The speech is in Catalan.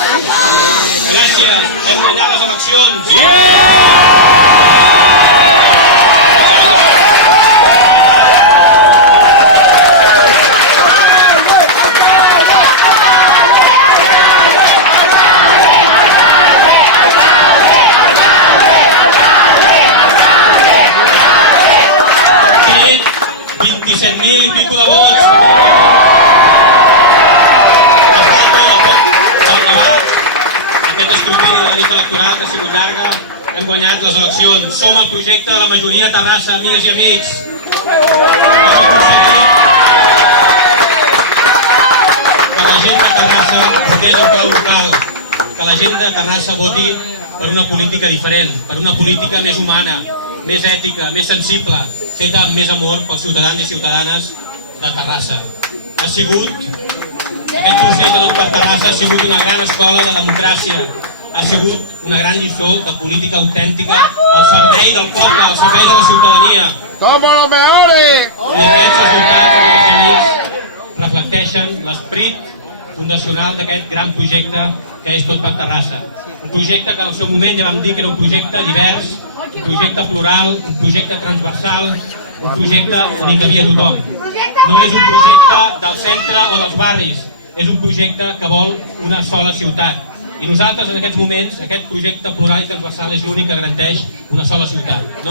Gràcies. Hem guanyat les eleccions. Tenim 27.000 i pico de vots. Aquest escrutini de la nit electoral que ha sigut llarga, hem guanyat les eleccions. Som el projecte de la majoria de Terrassa, amigues i amics. Hem aconseguit que la gent de Terrassa votés el clau local, que la gent de Terrassa voti per una política diferent, per una política més humana, més ètica, més sensible, feta amb més amor pels ciutadans i ciutadanes de Terrassa. Ha sigut, aquest procés per Terrassa ha sigut una gran escola de democràcia, ha sigut una gran lliçó de política autèntica al servei del poble, al servei de la ciutadania. ¡Somos los mejores! I aquests resultats, els amics, reflecteixen l'esperit fundacional d'aquest gran projecte que és Tot per Terrassa. Un projecte que en el seu moment ja vam dir que era un projecte divers, un projecte plural, un projecte transversal, un projecte on hi cabia tothom. No és un projecte del centre o dels barris, és un projecte que vol una sola ciutat. I nosaltres en aquests moments, aquest projecte plural i transversal és l'únic que garanteix una sola ciutat.